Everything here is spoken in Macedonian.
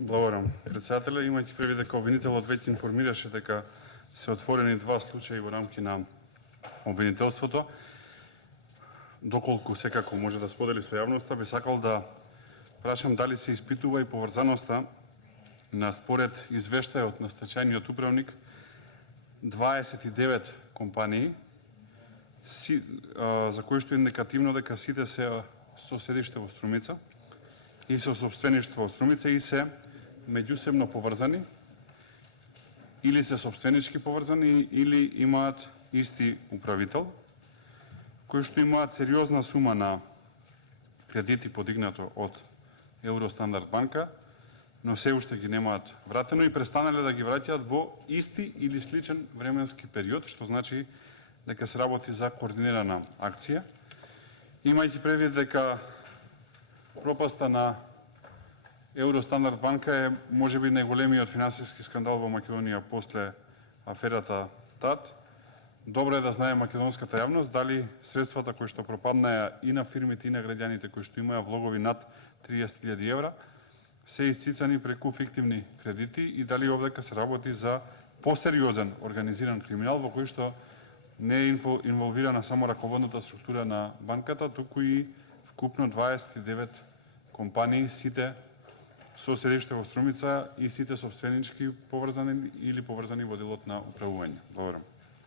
Благодарам. Председателя, имајќи предвид дека обвинителот веќе информираше дека се отворени два случаи во рамки на обвинителството, доколку секако може да сподели со јавноста, би сакал да прашам дали се испитува и поврзаноста на според извештајот на стечајниот управник 29 компании за кои што е индикативно дека сите се со седиште во Струмица и со сопствеништво во Струмица и се меѓусебно поврзани или се сопственички поврзани или имаат исти управител, кои што имаат сериозна сума на кредити подигнато од Евростандард банка, но се уште ги немаат вратено и престанале да ги враќаат во исти или сличен временски период, што значи дека се работи за координирана акција. Имајќи предвид дека пропаста на Евростандард банка е можеби најголемиот финансиски скандал во Македонија после аферата ТАТ, добро е да знае македонската јавност дали средствата кои што пропаднаа и на фирмите и на граѓаните кои што имаат влогови над 30.000 евра се исцицани преку фиктивни кредити и дали овдека се работи за посериозен организиран криминал во кој што не е инволвирана само раководната структура на банката, туку и вкупно 29 компании, сите со седиште во Струмица и сите сопственички поврзани или поврзани во делот на управување. Благодарам.